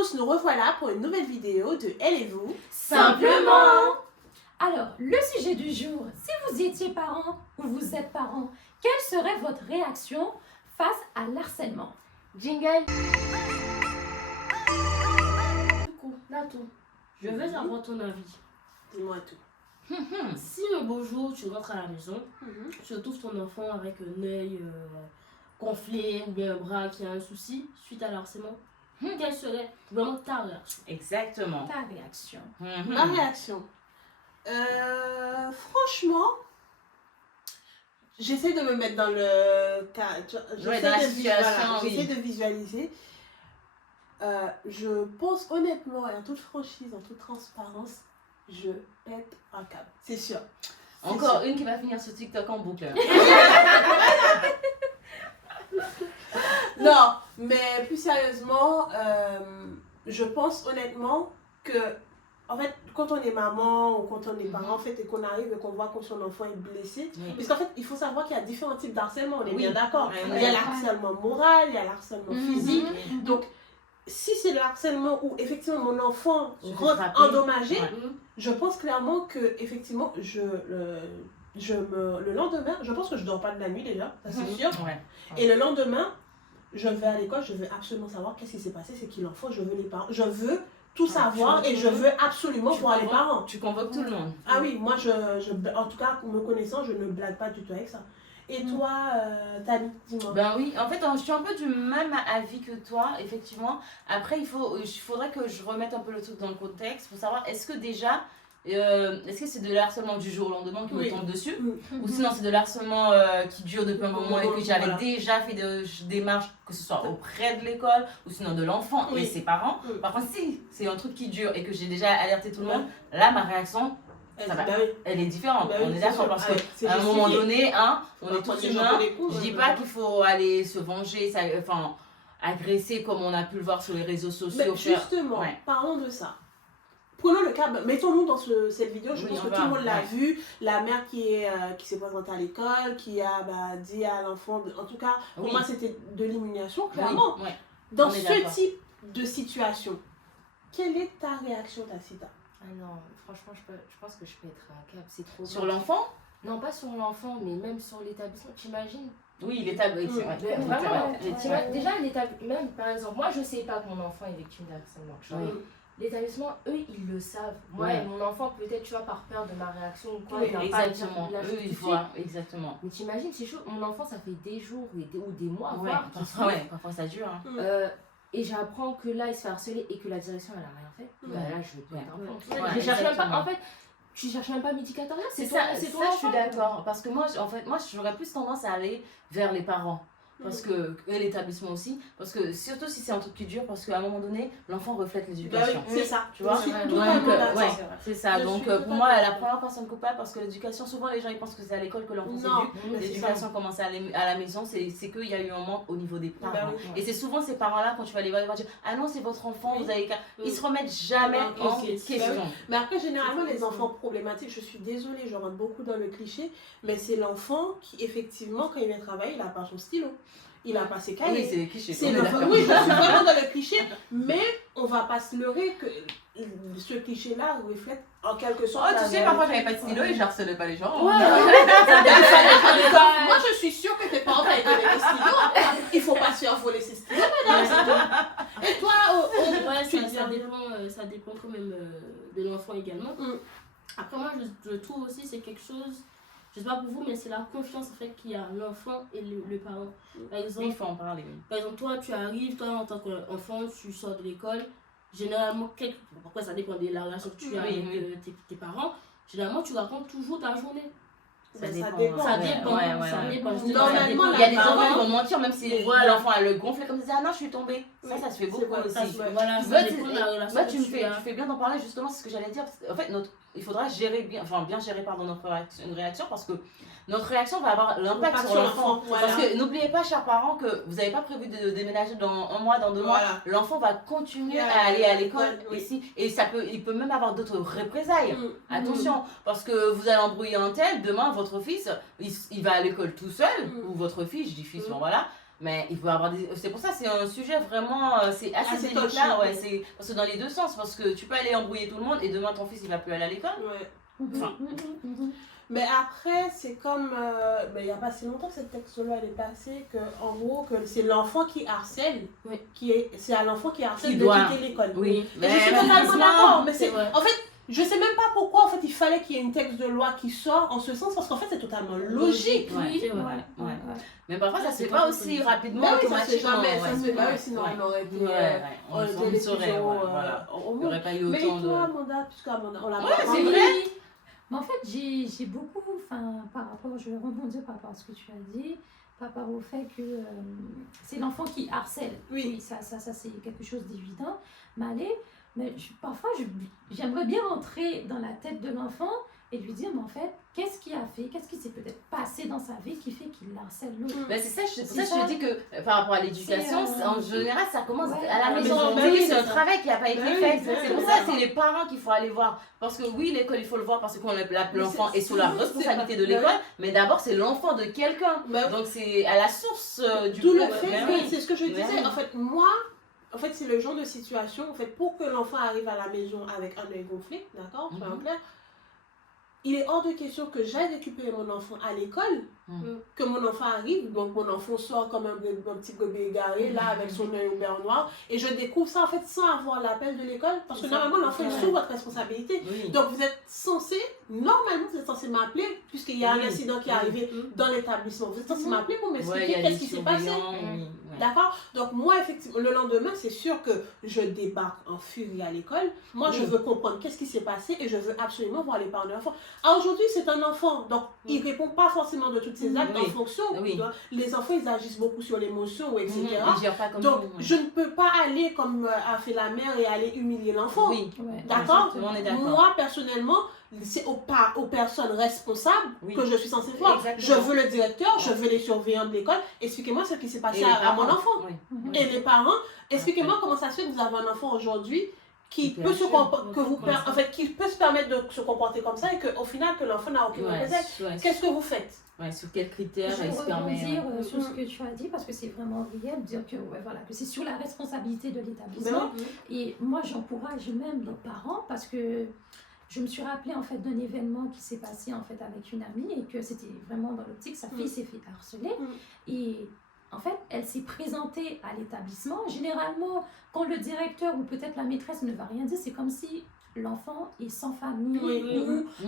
tous, nous revoilà pour une nouvelle vidéo de Elle et vous. Simplement. Alors, le sujet du jour, si vous étiez parent ou vous êtes parent, quelle serait votre réaction face à l'harcèlement? Jingle. Du coup, Nato, je veux avoir ton avis. Dis-moi tout. Si un beau jour tu rentres à la maison, tu retrouves ton enfant avec un œil gonflé ou bien un bras qui a un souci suite à l'harcèlement, quelle serait vraiment ta réaction? Exactement. Ta réaction. Ma réaction. Franchement, j'essaie de me mettre dans le cas. Ouais, dans la situation, oui. J'essaie de visualiser. Je pense honnêtement, et en toute franchise, en toute transparence, je pète un câble. C'est sûr. Encore une qui va finir sur TikTok en boucle. Non, mais plus sérieusement, je pense honnêtement que, en fait, quand on est maman ou quand on est parent, en fait, et qu'on arrive et qu'on voit que son enfant est blessé, parce qu'en fait, il faut savoir qu'il y a différents types d'harcèlement, on est bien d'accord. Il y a l'harcèlement moral, il y a l'harcèlement physique. Donc, si c'est le harcèlement où effectivement mon enfant rentre endommagé, je pense clairement que effectivement le lendemain, je pense que je dors pas de la nuit déjà, ça c'est sûr. Et le lendemain, je vais à l'école, je veux absolument savoir qu'est-ce qui s'est passé, c'est qui l'enfant, je veux les parents, je veux tout savoir et je veux absolument voir les parents. Tu convoques tout le monde. Ah oui, moi en tout cas me connaissant, je ne blague pas du tout avec ça. Et toi, Tani, dis-moi. Ben oui, en fait, je suis un peu du même avis que toi, effectivement. Après, il faudrait que je remette un peu le truc dans le contexte pour savoir, est-ce que déjà, est-ce que c'est de l'harcèlement du jour au lendemain qui me tombe dessus, ou sinon c'est de l'harcèlement qui dure depuis un moment et que j'avais déjà fait des démarches, que ce soit auprès de l'école, ou sinon de l'enfant et ses parents. Par contre, si c'est un truc qui dure et que j'ai déjà alerté tout le monde, là, ma réaction... elle est différente, on est d'accord, parce qu'à un moment donné, on est tous humains. Je dis pas qu'il faut aller se venger, agresser comme on a pu le voir sur les réseaux sociaux. Mais justement, parlons de ça. Prenons le cas, mettons-nous dans cette vidéo, je pense que tout le monde l'a vu, la mère qui s'est présentée à l'école, qui a dit à l'enfant, en tout cas, pour moi c'était de l'humiliation, clairement. Dans ce type de situation, quelle est ta réaction, Tacita? Ah non, franchement, je pense que je peux être à câble, c'est trop. Sur l'enfant? Non, pas sur l'enfant, mais même sur l'établissement, t'imagines? Oui, l'établissement. Vraiment, déjà, même par exemple, moi je sais pas que mon enfant est victime d'harcèlement. L'établissement, eux, ils le savent. Moi, mon enfant, peut-être, tu vois, par peur de ma réaction ou quoi, exactement. Eux, ils voient, exactement. Mais t'imagines, c'est chaud. Mon enfant, ça fait des jours ou des mois, parfois ça dure. Et j'apprends que là, il se fait harceler et que la direction, elle a rien fait. Là, je vais pas je cherche même pas. En fait, tu cherches même pas médicateur, c'est ça, je suis d'accord. Parce que moi, j'aurais plus tendance à aller vers les parents. Parce que, et l'établissement aussi, parce que surtout si c'est un truc qui dure, parce qu'à un moment donné, l'enfant reflète l'éducation. C'est ça, tu vois. C'est ça. Donc pour moi, la première personne coupable, parce que l'éducation, souvent les gens ils pensent que c'est à l'école que l'enfant s'éduque. L'éducation commence à la maison, c'est qu'il y a eu un manque au niveau des parents. Et c'est souvent ces parents-là, quand tu vas les voir, ils vont dire ah non, c'est votre enfant, vous avez qu'à. Ils se remettent jamais en question. Mais après, généralement, les enfants problématiques, je suis désolée, je rentre beaucoup dans le cliché, mais c'est l'enfant qui, effectivement, quand il vient travailler, il n'a pas son stylo. Il n'a pas ses cahiers. Oui, c'est le cliché. Oui, je suis vraiment dans le cliché, mais on va pas se leurrer que ce cliché-là reflète en quelque sorte. Tu sais, parfois j'avais pas de stylo et je harcelais pas les gens. Moi, je suis sûre que tes parents t'avaient donné des stylos. Il faut pas se faire voler ses stylos, madame. Et toi, ça dépend quand même de l'enfant également. Après, moi, je trouve aussi c'est quelque chose. Je sais pas pour vous, mais c'est la confiance en fait qu'il y a l'enfant et le parent. Par exemple, il faut en parler. Par exemple, toi, tu arrives, toi en tant qu'enfant, tu sors de l'école. Généralement, après ça dépend de la relation que tu as avec tes parents. Généralement, tu racontes toujours ta journée. Ça dépend. Normalement, il y a des enfants qui vont mentir, même si l'enfant a le gonflé comme ça. Ah non, je suis tombée. Ça se fait beaucoup aussi. Tu fais bien d'en parler, justement, c'est ce que j'allais dire. En fait, il faudra gérer bien gérer notre réaction, parce que notre réaction va avoir l'impact sur l'enfant. Parce que n'oubliez pas, chers parents, que vous n'avez pas prévu de déménager dans 1 mois, dans 2 mois. L'enfant va continuer à aller à l'école ici. Et il peut même avoir d'autres représailles. Attention, parce que vous allez embrouiller un tel, demain, votre fils, il va à l'école tout seul, ou votre fille, je dis fils, bon voilà. Mais il faut avoir des... C'est pour ça c'est un sujet vraiment... C'est assez délicat, touchy. ouais, parce que dans les deux sens, parce que tu peux aller embrouiller tout le monde et demain ton fils il va plus aller à l'école. Ouais. Enfin. Mais après, c'est comme. Mais il n'y a pas si longtemps que cette texte-là elle est passée, que, en gros, que c'est l'enfant qui harcèle. Oui. C'est à l'enfant qui harcèle Qui de doit. quitter l'école. Oui, Et je suis totalement d'accord. Mais c'est c'est. vrai. En fait, je sais même pas pourquoi en fait, il fallait qu'il y ait une texte de loi qui sort en ce sens, parce qu'en fait, c'est totalement logique. Ouais, Oui, c'est vrai. Ouais. Mais parfois ça se fait C'est pas pas aussi possible. rapidement, Mais oui, ça se fait automatiquement. jamais. Ça se fait pas, ouais, sinon ouais. on aurait été. On était les saurait, pigeons, voilà. au Il n'y monde. aurait pas eu Mais autant toi, de... Amanda, puisqu'Amanda, on l'a Ouais, pas c'est parlé. vrai. Mais en fait, j'ai beaucoup, par rapport, je vais rebondir par rapport à ce que tu as dit, par rapport au fait que c'est l'enfant qui harcèle. Oui. Ça c'est quelque chose d'évident. Mais parfois, j'aimerais bien rentrer dans la tête de l'enfant et lui dire, mais en fait, qu'est-ce qui s'est peut-être passé dans sa vie qui fait qu'il harcèle l'autre. Ben c'est ça, c'est pour ça que C'est je te dis que par rapport à l'éducation, C'est, en général, ça commence ouais, à la à la maison. maison. Ben oui, Oui, c'est un c'est ça. travail qui n'a pas été Ben fait. oui, C'est pour ça que c'est les parents qu'il faut aller voir. Parce que oui, l'école, il faut le voir parce que l'enfant c'est- est sous la c'est- responsabilité de c'est- l'école, mais d'abord, c'est l'enfant de quelqu'un. Ben, Donc, c'est à la source du D'où le problème. fait Ben que, oui. c'est ce que je disais, oui. en fait, moi, en fait, c'est le genre de situation, en fait, pour que l'enfant arrive à la maison avec un œil gonflé, d'accord, soyons Mhm. clairs, il est hors de question que j'aille récupérer mon enfant à l'école, que mon enfant arrive, donc mon enfant sort comme un petit bébé égaré, là, avec son œil au beurre noir, et je découvre ça, en fait, sans avoir l'appel de l'école, parce que C'est ça. normalement, l'enfant est Ouais. sous votre responsabilité. Oui. Donc, vous êtes censé, normalement, vous êtes censé m'appeler, puisqu'il y a un Oui. incident qui est arrivé dans l'établissement. Vous êtes censé m'appeler pour Ouais, il y m'expliquer a qu'est-ce des qui s'est passé. surveillants, oui, ouais. D'accord? Donc moi, effectivement, le lendemain, c'est sûr que je débarque en furie à l'école. Moi, je veux comprendre qu'est-ce qui s'est passé et je veux absolument voir les parents de l'enfant. Ah, aujourd'hui, c'est un enfant, donc il répond pas forcément de toutes ses actes Oui. en fonction. Oui. Les enfants, ils agissent beaucoup sur l'émotion, etc. Ils gèrent pas comme Donc, nous. je ne peux pas aller comme a fait la mère et aller humilier l'enfant. Oui, Ouais. D'accord? exactement, on est d'accord. Moi, personnellement, c'est aux personnes responsables Oui. que je suis censée voir. Exactement. Je veux le directeur, je veux les surveillants de l'école. Expliquez-moi ce qui s'est passé Et les à mon parents, enfant. oui. Mhm. Et les parents, expliquez-moi comment ça se fait que vous avez un enfant aujourd'hui qui Bien peut se sûr. en fait, qui peut se permettre de se comporter comme ça et qu'au final que l'enfant n'a aucune représailles. Ouais, Qu'est-ce que vous faites? ouais, sur quels critères Je il vais se permet. rebondir sur ce que tu as dit parce que c'est vraiment réel, dire que, ouais, voilà, que c'est sur la responsabilité de l'établissement. Ben Et moi, j'encourage même les parents parce que je me suis rappelée en fait d'un événement qui s'est passé en fait avec une amie et que c'était vraiment dans l'optique, sa fille s'est fait harceler. Et en fait, elle s'est présentée à l'établissement. Généralement, quand le directeur ou peut-être la maîtresse ne va rien dire, c'est comme si l'enfant est sans famille Oui. ou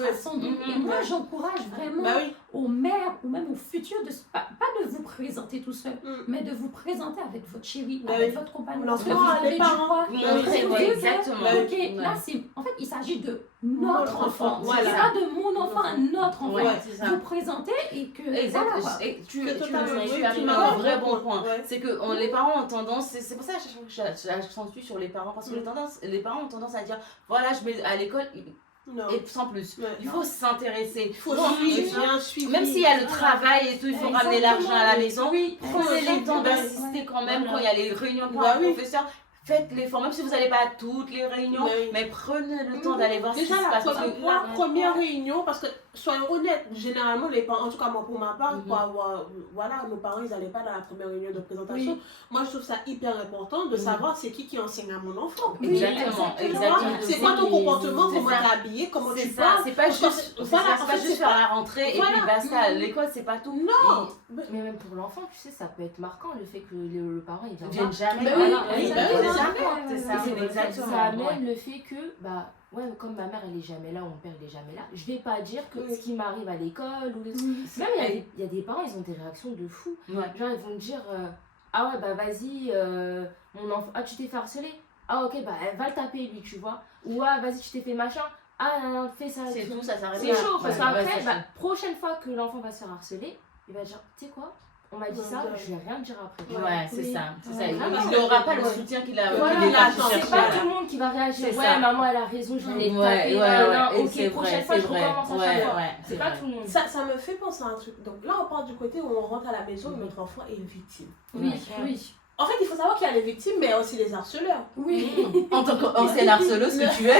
Ouais. sans doute. Et moi, j'encourage vraiment Bah oui. aux mères ou même aux futurs, pas de vous présenter tout seul, Mm. mais de vous présenter avec votre chérie, Bah avec oui. votre compagnon. L'enfant, Parce que vous les avez du parents. poids. Oui, Parce c'est que vrai, vous, exactement. Bah ok, Ouais. là, en fait, il s'agit de Mon notre enfant, enfant. voilà. C'est pas de mon enfant à notre enfant. Ouais, c'est ça. Vous présentez et que. Exact. voilà, quoi. Et tu C'est totalement tu vrai, as tu mis m'as un dit. vrai bon point. Ouais. C'est que les parents ont tendance, c'est pour ça que j'accentue sur les parents, parce que les parents ont tendance à dire voilà, je mets à l'école Non. et sans plus. Ouais. Il faut s'intéresser. Il faut Non, suivre, un suivi. même s'il y a le travail et tout, il faut ramener l'argent à la maison. Oui, Prenez le temps exactement. d'assister quand même Voilà. quand il y a les réunions pour Bah un oui. professeur. Faites l'effort, même si vous n'allez pas à toutes les réunions, Bah oui. mais prenez le temps d'aller voir ce qui Déjà, se la, passe. Parce que la première réunion, parce que, soyons honnêtes, généralement, les parents, en tout cas moi pour ma part, Mhm. pour avoir, voilà, nos parents, ils n'allaient pas dans la première réunion de présentation. Oui. Moi, je trouve ça hyper important de Mhm. savoir c'est qui enseigne à mon enfant. Oui, Exactement, Tu vois, exactement. c'est quoi ton comportement, C'est comment ça. tu es habillé, comment C'est tu ça, parles. c'est pas Parce que juste, c'est- c'est voilà, ça, en c'est fait, pas juste c'est faire pas- la rentrée et Voilà. puis basta. Mhm. L'école, c'est pas tout. Non. Mais même pour l'enfant, tu sais, ça peut être marquant le fait que le parent il Ils vient viennent pas. jamais. Bah voilà. oui, Oui, bah bah oui, oui, c'est ça. c'est ça, C'est exactement. Ça amène Ouais. le fait que, bah, ouais, comme ma mère elle est jamais là ou mon père il est jamais là, je vais pas dire que Oui. ce qui m'arrive à l'école ou les... Oui. Même il y a des parents, ils ont des réactions de fou. Ouais. Genre ils vont me dire ah ouais bah vas-y mon enfant, ah tu t'es fait harceler, ah ok bah va le taper lui tu vois, ou ah vas-y tu t'es fait machin, ah non, non, fais ça. C'est tout, ça s'arrête C'est là. chaud parce Ouais, qu'après ouais, c'est bah, chaud. prochaine fois que l'enfant va se faire harceler, il va dire tu sais quoi, on m'a dit Ouais, ça, ouais. je vais rien dire après. Ouais, c'est Oui. ça. C'est ça. Ouais. Il n'aura pas le soutien qu'il a. Voilà, qu'il est parti c'est c'est chercher, pas là. tout le monde qui va réagir. C'est Ouais, ça. maman elle a raison, je vais les Ouais, taper. ouais, et Ok, c'est prochaine vrai, fois c'est je vrai. recommence à Ouais, chaque fois. ouais, C'est pas tout le monde. Ça me fait penser à un truc. Donc là, on part du côté où on rentre à la maison et notre enfant est une victime. Oui, Ouais. oui. En fait, il faut savoir qu'il y a les victimes, mais il y a aussi les harceleurs. Oui. En tant qu'ancienne harceleuse que tu es,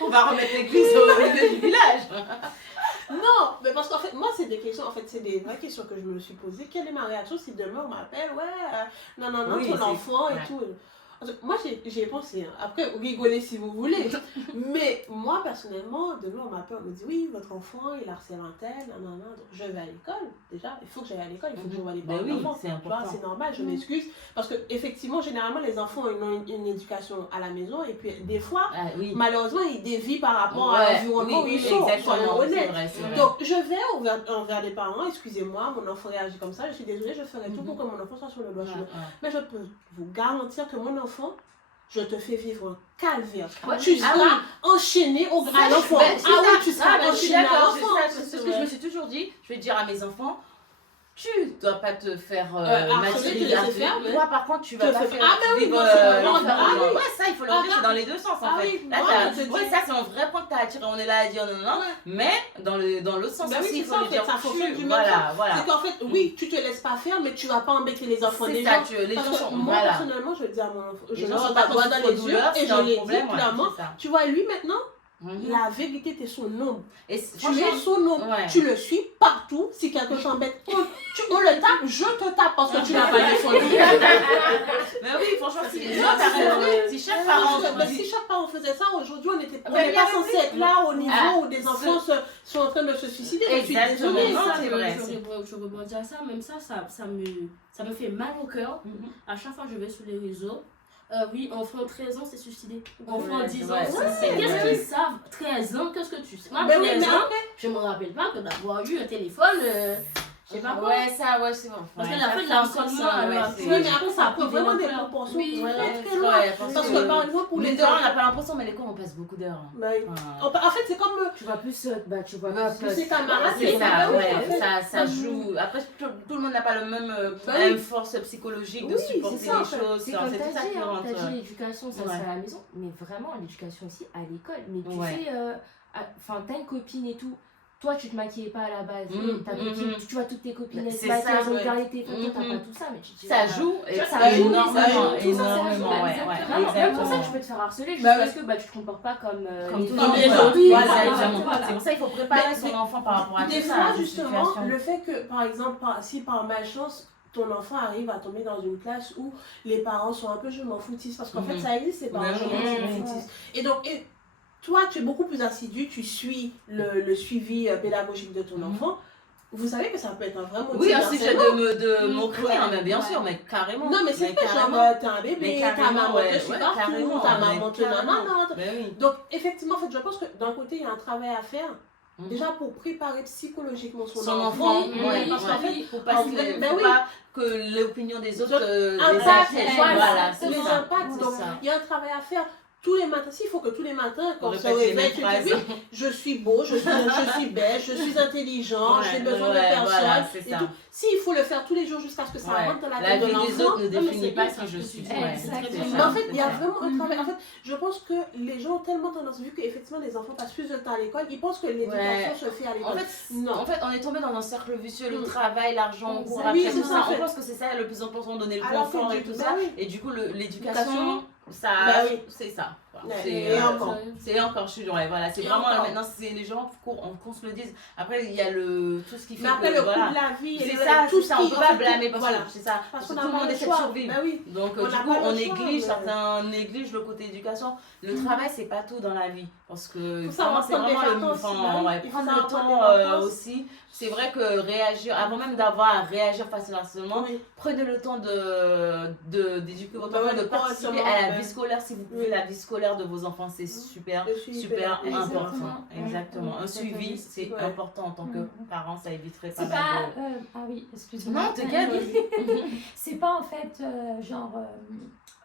on va remettre l'église au milieu du village. Non, mais parce qu'en fait, moi, c'est des questions, en fait, c'est des vraies questions que je me suis posées. Quelle est ma réaction si demain on m'appelle, non, Oui, ton c'est- enfant et ouais. tout. Moi, j'y ai pensé. Hein. Après, rigolez si vous voulez. Mais moi, personnellement, demain, on m'appelle, on me dit, oui, votre enfant, il harcèle un tel, non. Donc, je vais à l'école, déjà. Il faut que j'aille à l'école, il faut que je vois les Ben parents. oui, d'enfants. c'est Tu vois, important. c'est normal, je m'excuse. Parce que, effectivement, généralement, les enfants ils ont une éducation à la maison. Et puis, des fois, Ah, oui. malheureusement, ils dévient par rapport à Ouais, l'environnement où ils sont. exactement, Soyons c'est honnêtes. vrai, c'est vrai. Donc, je vais envers les parents, excusez-moi, mon enfant réagit comme ça, je suis désolée, je ferai tout pour que mon enfant soit sur le droit chemin. Mais je peux vous garantir que mon enfant, je te fais vivre un calvaire. Ouais. Tu Ah seras enchaîné à l'enfant. Tu seras je suis enchaîné à d'accord, l'enfant. c'est ce que je me suis toujours dit. Je vais dire à mes enfants, tu dois pas te faire harceler, te laisser faire, mais- Toi, par contre, tu vas Te pas fais- faire Ah, ben oui, vivre non, c'est l'enfer vraiment- aux gens. ah oui. Ouais, ça, il faut leur dire, Ah, c'est dans les deux sens, en ah fait. oui, Là, moi, je te ouais, dis- ça, c'est un vrai point que tu as attiré. On est là à dire non, Ouais. mais dans l'autre sens Ben oui, aussi, il c'est faut ça, lui en fait, dire, ça fonctionne du même voilà. C'est qu'en fait, oui, tu te laisses pas faire, mais tu vas pas embêter les enfants C'est des ça, gens. les Parce gens que sont, moi, voilà. personnellement, je le dis à mon enfant, je Les le gens sont regarde pas droit dans les yeux douleur, et c'est je un l'ai dit problème, ouais, clairement. c'est ça. Tu vois, lui maintenant, Mhm. la vérité, t'es son ombre. Et Tu es franchement, son ombre. ouais. Tu le suis partout. Si quelqu'un t'embête, on le tape, je te tape parce que tu n'as pas défendu. Mais oui, franchement, si chaque parent Mais si chaque parent faisait ça, aujourd'hui, on n'est Ben, pas il y avait censé plus- être là au niveau Ah, où des enfants sont en train de se suicider. Je suis Exactement. désolée. Non, ça, c'est vrai, je rebondis à ça, même ça me fait mal au cœur. Mhm. À chaque fois que je vais sur les réseaux, oui, enfant 13 ans, c'est suicidé. Enfant Ouais, 10 c'est ans, vrai, c'est ça, c'est Qu'est-ce vrai. qu'ils savent 13 ans, qu'est-ce que tu sais? Moi, Mais oui, 13 mais ans, après, je me rappelle pas que d'avoir eu un téléphone, je sais pas quoi. Ouais, ça, ouais, c'est bon. Parce Ouais, que la ça fin de fait l'harcèlement, encore ça, alors, ouais, oui, mais après, ça prend vraiment des l'ampleur. proportions Oui, très très ouais, loin. ouais, Parce que par exemple, pour les les heures, on n'a enfants, pas l'impression, mais l'école, on passe beaucoup d'heures. mais- Enfin, en fait, c'est comme Tu vois plus, tu vois plus plus. ses camarades. c'est ça, oui, ouais, en fait. ça joue. Après, tout le monde n'a pas le même, Bah la même oui. force psychologique de Oui, supporter c'est ça, en les fait. choses. C'est Enfin, comme c'est ça qui t'as rentre. dit l'éducation, ça Ouais. c'est à la maison, mais vraiment l'éducation aussi à l'école. Mais tu Ouais. sais, enfin t'as une copine et tout, toi tu te maquillais pas à la base, Mhm, ta copine, mhm. tu vois toutes tes copines, elles se C'est maquillent, ça, elles ont ouais. gardé tes photos, t'as Mhm. pas tout ça, mais tu te dis, Ça ah, joue, et ça ça joue, énormément, ça joue, énormément, ouais, Vraiment, ouais, même pour ça exactement. tu peux te faire harceler juste Bah parce que tu te comportes pas comme Comme les tout le autres. monde, les voilà. autres, oui, Voilà, voilà, exactement. voilà. C'est pour ça qu'il faut préparer Mais- son enfant par rapport à Des tout ça. fois, à ces justement, situations. le fait que, par exemple, si par malchance, ton enfant arrive à tomber dans une classe où les parents sont un peu je m'en foutiste, parce qu'en fait, Mhm. ça existe, les parents Ouais, je ouais, m'en ouais. foutiste. Et donc, toi, tu es beaucoup plus assidu, tu suis le suivi pédagogique de ton Mhm. enfant. Vous savez que ça peut être un vrai motif Oui, un sujet d'harcèlement. de moquerie, hein, mais bien Ouais. sûr, mais carrément. Non, mais c'est Mais pas genre, carrément. t'es un Mais bébé, ta carrément, maman ouais, te suit ouais, partout, carrément, ta mais maman te carrément. nanana. Ben oui. Donc, effectivement, en fait, je pense que d'un côté, il y a un travail à faire. Mhm. Déjà pour préparer psychologiquement son Son enfant. enfant, Oui, ouais, parce qu'en fait, faut pas, en vrai, ben faut oui. pas que l'opinion des autres les Impact, affecte. voilà, Voilà, c'est c'est les ça. impacts. C'est Donc, ça. il y a un travail à faire. Tous les matins, s'il faut que tous les matins, quand on se répète les réveille, mêmes tu te phrases. dis, oui, je suis beau, je suis belle, je suis intelligent, Ouais, j'ai besoin de ouais, personne. voilà, c'est et ça. tout. S'il faut le faire tous les jours jusqu'à ce que ça Ouais. rentre dans la La tête de vie des l'enfant. autres ne Non, mais définit c'est pas bien, ça, qui je ce que suis. tu dis. Ouais, Exactement. c'est Mais ça, en fait, il y a c'est ça. vraiment un travail. En fait, je pense que les gens ont tellement tendance, vu qu'effectivement les enfants passent plus de temps à l'école, ils pensent que l'éducation se fait à En l'école. fait, Non. on est tombé dans un cercle vicieux, le Mm. travail, l'argent, on court Exactement. après Oui, c'est tout ça, ça. en fait. On pense que c'est ça le plus important, donner le Alors que confort et du tout coup, ça. bah oui. Et du coup, l'éducation, L'éducation, ça, bah oui. c'est ça. quoi. Ouais, C'est, et encore. C'est encore, je suis ouais, voilà, c'est Et vraiment encore. maintenant, c'est les gens qu'on se le dise. Après, il y a tout ce qui fait Mais après, que, le coût voilà. de la vie, C'est et ça, tout c'est ça, ce on qui peut en pas fait, blâmer parce voilà. que c'est ça. Parce Parce que qu'on tout n'a le pas monde le essaie de choix. survivre. Bah oui. Donc, On du n'a coup, pas le on choix, néglige, mais- certains négligent le côté éducation. Le travail, c'est pas tout dans la vie. Parce que Faut savoir vraiment, c'est prendre des vraiment le vacances, enfin, bah oui, ouais, il faut prendre le savoir prendre des temps vacances. aussi. C'est vrai que réagir, avant même d'avoir à réagir face au harcèlement, Oui. prenez le temps d'éduquer votre Bah enfant, ouais, de participer correctement, à la ouais. vie scolaire. Si vous pouvez, Oui. la vie scolaire de vos enfants, c'est super. Le suivi Super pédagogique. important. Exactement. Exactement. Un Exactement. suivi, c'est Ouais. important en tant que Mhm. parent, ça éviterait pas C'est mal pas. de. Ah oui, excuse-moi. Non, t'inquiète. C'est pas en fait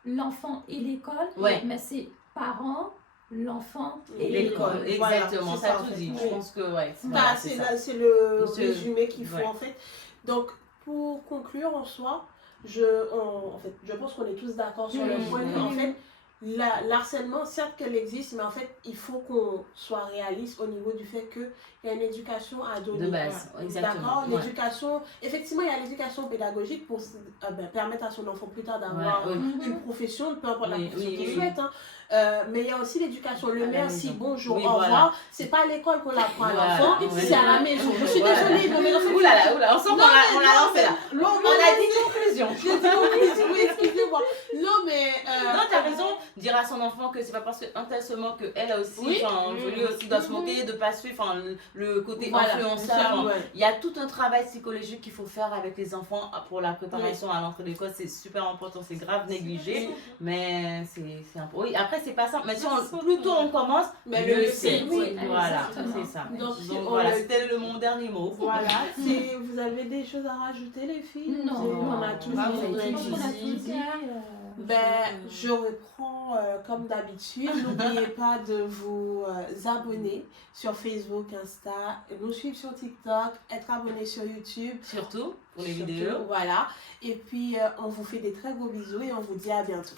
l'enfant et l'école, Ouais. mais c'est parents, l'enfant Et et l'école. l'école. Voilà, Exactement, c'est ça ça, en tout fait. dit. Oui. Je pense que, ouais. Bah, voilà, c'est ça. c'est le Monsieur- résumé qu'il faut ouais. en fait. Donc pour conclure en soi, en fait, je pense qu'on est tous d'accord sur le Oui, point oui, qu'en oui. fait, l'harcèlement, certes qu'elle existe, mais en fait, il faut qu'on soit réaliste au niveau du fait qu'il y a une éducation à donner. De base, exactement. D'accord, Ouais. l'éducation, effectivement, il y a l'éducation pédagogique pour permettre à son enfant plus tard d'avoir une profession, peu importe la profession qu'il souhaite. Hein. Mais il y a aussi l'éducation. Le merci, bonjour, au revoir. C'est pas à l'école qu'on l'apprend à l'enfant, c'est à la maison. Je suis désolée, mais oula, on sent qu'on l'a lancé là. On a dit conclusion. J'ai dit conclusion, oui, excusez-moi. Non, mais. Non, t'as raison, dire à son enfant que c'est pas parce qu'un tel se moque qu'elle aussi, lui aussi doit se moquer, de pas suivre le côté influenceur. Il y a tout un travail psychologique qu'il faut faire avec les enfants pour la préparation à l'entrée d'école. C'est super important, c'est grave négligé, mais c'est important. Oui, après, c'est pas simple, mais si plus tôt on commence, mieux c'est. Voilà, c'est ça. Donc voilà, c'était mon dernier mot. Voilà, vous avez des choses à rajouter, les filles? Non, on a tout dit. Je reprends comme d'habitude. N'oubliez pas de vous abonner sur Facebook, Insta, nous suivre sur TikTok, être abonné sur YouTube. Surtout pour les vidéos. Voilà. Et puis, on vous fait des très gros bisous et on vous dit à bientôt.